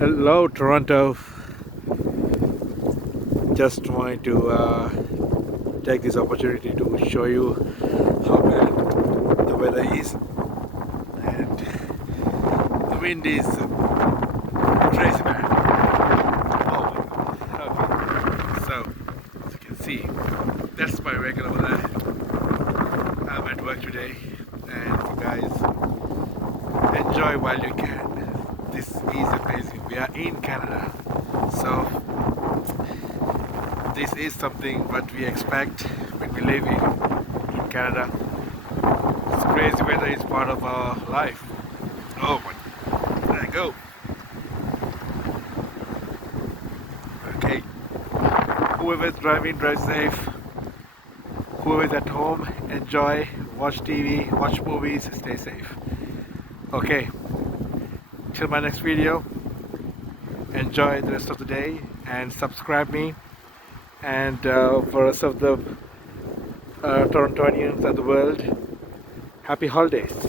Hello, Toronto. Just wanted to take this opportunity to show you how bad the weather is, and the wind is crazy bad. Oh, okay. So, as you can see, that's my vehicle over there. I'm at work today, and you guys enjoy while you can. This is amazing. We are in Canada, so this is something what we expect when we live in Canada. This crazy weather is part of our life. Oh my, there I go. Okay, whoever's driving, drive safe. Whoever's at home, enjoy, watch TV, watch movies, stay safe. Okay, till my next video, enjoy the rest of the day and subscribe me. And for us of the Torontonians and the world, happy holidays.